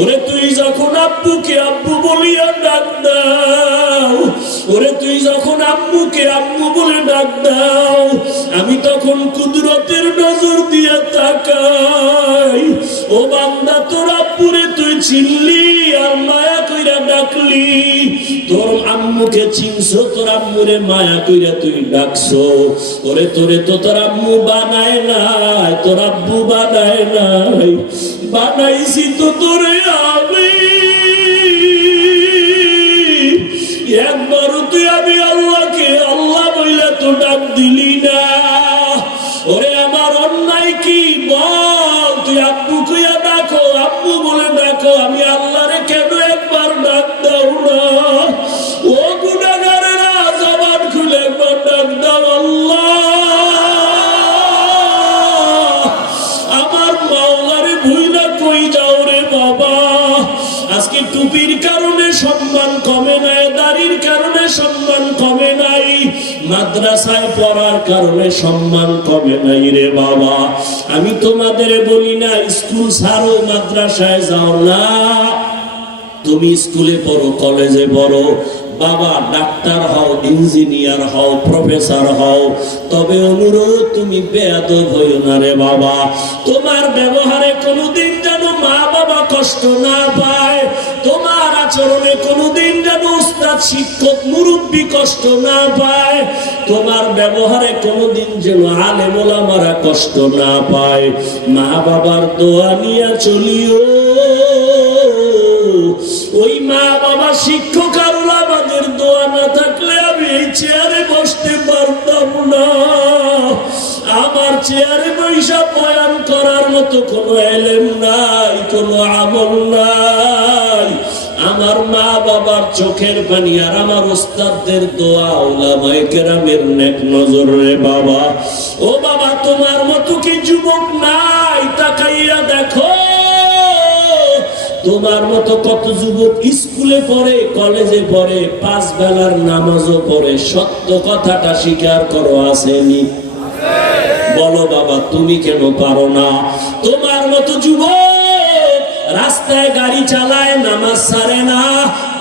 ওরে তুই যখন আব্বুকে আব্বু বলিয়া ডাক দাও, ওরে তুই যখন আব্বুকে আব্বু বলে ডাক দাও, আমি তখন কুদরতের নজর দিয়া তাকাই। ও বান্দা, তোর আব্বুরে তুই চিনলি আর মায়া কইরা ডাকলি। তোর আম্মুকে চিনছো, তোর আম্মুরে মায়া কইরা তুই ডাকছো। ওরে তোরে তো তোর আম্মু বানায় নাই, তোর আব্বু বানায় নাই, বানাইছি তো তোরে আমি। একবারও তুই আমি আল্লাহকে আল্লাহ বইলা তো ডাক দিলি না। ওরে আমার অন্যায় কি বল? তুই আব্বু কইয়া ডাকো, আব্বু বলে ডাকো, আমি আল্লাহরে কেন একবার ডাক দাও না? ও গুনাহগারেরা, জবান খুলে একবার ডাক দাও আল্লাহ। আমার মাওলারে ভুইলা কই যাও রে বাবা? আজকে টুপির কারণে সম্মান কমে নাই, দাড়ির কারণে সম্মান কমে নাই, মাদ্রাসায় পড়ার কারণে সম্মান কমে নাই রে বাবা। আমি তোমাদের বলি না স্কুল ছাড়ো, মাদ্রাসায় যাও না। তুমি স্কুলে পড়ো, কলেজে পড়ো, বাবা ডাক্তার হও, ইঞ্জিনিয়ার হও, প্রফেসর হও, তবে অনুরোধ তুমি বেয়াদব হইও না রে বাবা। তোমার ব্যবহারে কোনোদিন যেন মা বাবা কষ্ট না পায়, তোমার আচরণে কোনোদিন যেন উস্তাদ শিক্ষক মুরব্বী কষ্ট না পায়, তোমার ব্যবহারে কোনোদিন যেন আলেম ওলামারা কষ্ট না পায়। মা বাবার দোয়া নিয়ে চলিও। ওই মা বাবা শিক্ষক আর ওলামাদের দোয়া না থাকলে আমি এই চেয়ারে বসতে পারতাম না। আমার চেয়ারে বৈশা বয়ান করার মতো কোনো এলেম নাই, কোনো আমল নাই। আমার মা বাবার চোখের পানি আর আমার ওস্তাদদের দোয়া, উলামায়ে কেরামের নেক নজর রে বাবা। ও বাবা, তোমার মতো কি যুবক নাই? তাকাইয়া দেখো, তোমার মতো কত যুবক স্কুলে পড়ে, কলেজে পড়ে, 5 বেলার নামাজও পড়ে। সত্য কথাটা স্বীকার করো, আসেনি? বলো বাবা, তুমি কেন পারো না? তোমার মতো যুবক রাস্তায় গাড়ি চালায়, নামাজ ছাড়ে না।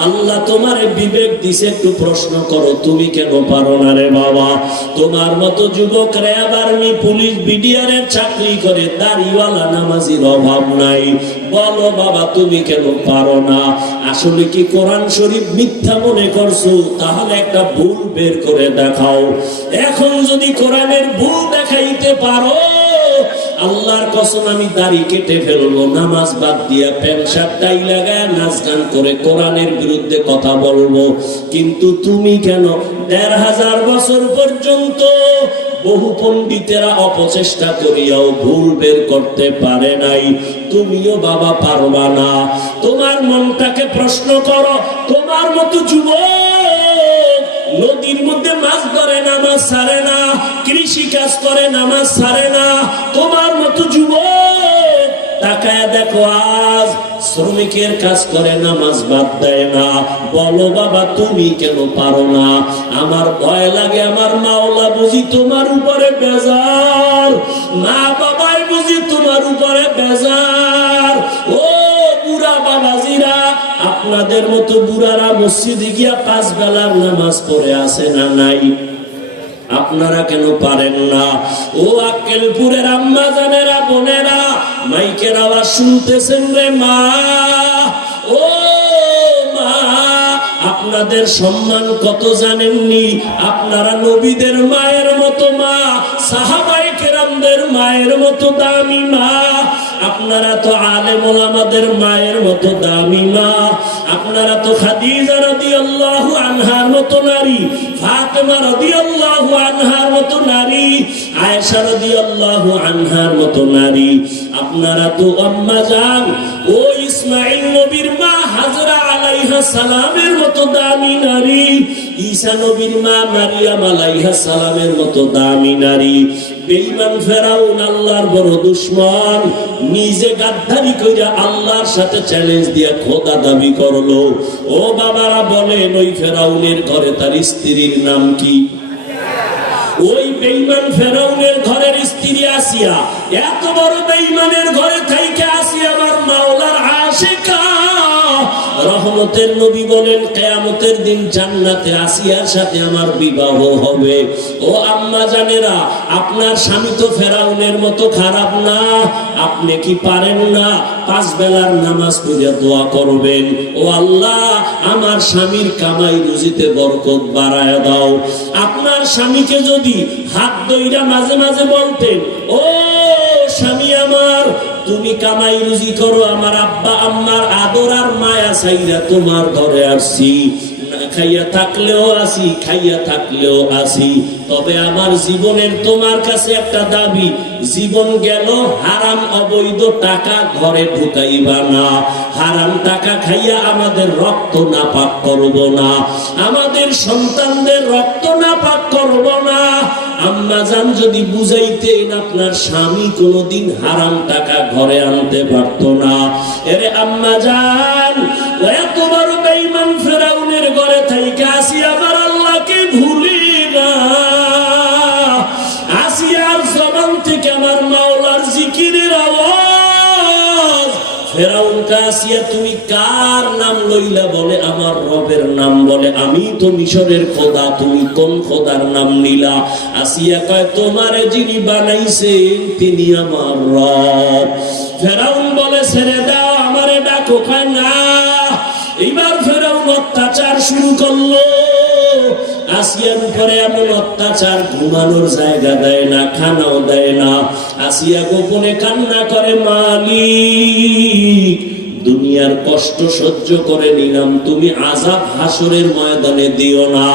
আল্লাহ তোমারে বিবেক দিছে, একটু প্রশ্ন করো, তুমি কেন পারো না রে বাবা? তোমার মতো যুবক র্যাব, আর্মি, পুলিশ, বিডিআরের চাকরি করে, দাড়িওয়ালা নামাজির অভাব নাই। বলো বাবা, তুমি কেন পারো না? আসলে কি কোরআন শরীফ মিথ্যা মনে করছো? তাহলে একটা ভুল বের করে দেখাও। এখন যদি কোরআনের ভুল দেখাইতে পারো, আল্লাহর কসম আমি দাড়ি কেটে ফেলবো, নামাজ বাদ দিয়া প্যান্ট শার্ট টাই লাগায় নাচ গান করে কোরআনের বিরুদ্ধে কথা বলবো। কিন্তু তুমি কেন 1500 বছর পর্যন্ত বহু পণ্ডিতেরা অপচেষ্টা করিয়াও ভুল বের করতে পারে নাই, তুমিও বাবা পারবা না? তোমার মনটাকে প্রশ্ন করো। তোমার মতো যুবক নদীর মধ্যে মাছ ধরে, নামাজ ছাড়ে না, কৃষি কাজ করে, নামাজ ছাড়ে না। তোমার মতো যুবক তাকায় দেখো, আজ শ্রমিকের কাজ করে, নামাজ বাদ দেয় না। বলো বাবা, তুমি কেন পারো না? আমার ভয় লাগে, আমার মাওলা বুঝি তোমার উপরে বেজার, মা বাবাই বুঝি তোমার উপরে বেজার। ও বুড়া বাবাজিরা, আপনাদের মতো বুড়ারা মসজিদে গিয়া 5 বেলার নামাজ পড়ে আসে না নাই? আপনারা কেন পারেন না? ও আক্কেলপুরের আম্মা জানেরা, বোনেরা, মাইকের আওয়াজ শুনতেছেন রে মা? ও মা, আপনাদের সম্মান কত জানেননি? আপনারা নবীদের মায়ের মতো মা, সাহাবায়ে কেরামদের মায়ের মতো দামি মা। আপনারা তো আলেম ওলামাদের মায়ের মতো দামি মা। আপনারা তো খাদিজা রাদিয়াল্লাহু আনহার মতো নারী, ফাতেমা রাদিয়াল্লাহু আনহার মতো নারী, আয়েশা রাদিয়াল্লাহু আনহার মতো নারী। আপনারা তো আম্মা জান ও ইসমাঈল নবীর মা হাজরা আলাইহা সালামের মতো দামি নারী, ঈসা নবীর মা মারিয়াম আলাইহা সালামের মতো দামি নারী। বেঈমান ফেরাউন আল্লাহর বড় দুশমন, নিজে গাদ্দারি কইরা আল্লাহর সাথে চ্যালেঞ্জ দিয়া খোদা দাবি করলো। ও বাবারা বলেন, ওই ফেরাউনের ঘরে তার স্ত্রীর নাম কি? ওই বেঈমান ফেরাউনের ঘরের স্ত্রী আসিয়া এত বড় বেঈমানের ঘরে থাইকে আসিয়া আমার মাওলার আশিকা। রহমতের নবী বলেন কিয়ামতের দিন জান্নাতে আসিয়ার সাথে আমার বিবাহ হবে। ও আম্মা জানেরা, আপনার স্বামী তো ফেরাউনের মতো খারাপ না। আপনি কি পারেন না 5 বেলার নামাজ পড়ে দোয়া করবেন, ও আল্লাহ আমার স্বামীর কামাই রুজিতে বরকত বাড়ায় দাও। আপনার স্বামীকে যদি হাত ধইরা মাঝে মাঝে বলতেন, ও স্বামী আমার, তুমি কামাই রুজি করো, আমার আব্বা আম্মার আদর আর মায়া চাইরা তোমার ঘরে আসছি, খাইয়া থাকলেও আসি, খাইয়া থাকলেও আসি, তবে আমার জীবনের তোমার কাছে একটা দাবি, জীবন গেল হারাম অবৈধ টাকা ঘরে ঢুকাইবা না, হারাম টাকা খাইয়া আমাদের রক্ত নাপাক করব না, আমাদের সন্তানদের রক্ত নাপাক করব না। আম্মা জান যদি বুঝাইতেন আপনার স্বামী কোনোদিন হারাম টাকা ঘরে আনতে পারত না। এরে আম্মা জান, এত বড় বেঈমান ফেরাউনের ঘরে থাইকে আসি আমার আল্লাহকে ভুলি না। আসিয়ার জবান থেকে আমার মাওলার জিকিরের আওয়াজ। ফেরাউন কাসিয়া, তুমি কার নাম লইলা? বলে আমার রবের নাম। বলে আমি তো মিশরের খোদা, তুমি কোন খোদার নাম নিলা? আসিয়া কয় তোমারে যিনি বানাইছেন তিনি আমার রব। ফেরাউন বলে ছেড়ে দাও, আমারে ডাকো। কয় না। এইবার ফেরাউন অত্যাচার শুরু করলো। আসিয়ার উপরে এমন অত্যাচার, ঘুমানোর জায়গা দেয় না, খানাও দেয় না। আসিয়া গোপনে কান্না করে, মালিক দুনিয়ার কষ্ট সহ্য করে নিলাম, তুমি আযাব হাসরের ময়দানে দিও না,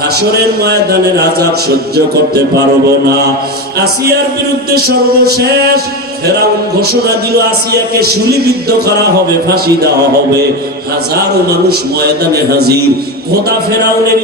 হাসরের ময়দানের আযাব সহ্য করতে পারবো না। আসিয়ার বিরুদ্ধে সর্বশেষ ফেরাউন ঘোষণা দিল, আসিয়াকে শুলিবিদ্ধ করা হবে, ফাঁসি দেওয়া হবে। হাজারো মানুষ ময়দানে হাজির। খোদা ফেরাউনের